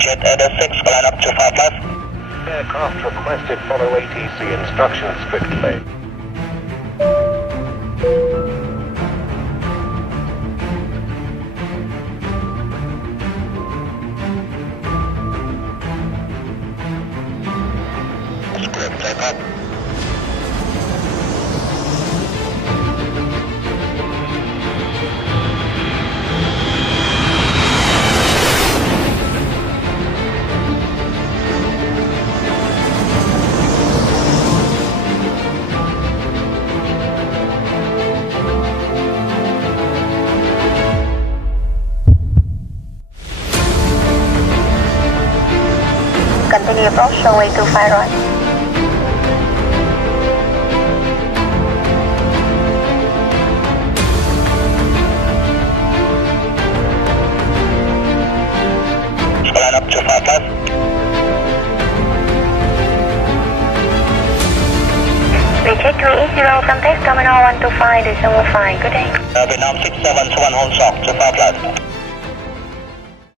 Jet Ada 6, climb up to 5 left. Aircraft requested follow ATC instructions strictly. Script, take up. Continue approach, runway 25 right. Line up to 5 left. Recheck 380, contact terminal 125, December 5, good day. Vietnam 671, hold soft to 5 left.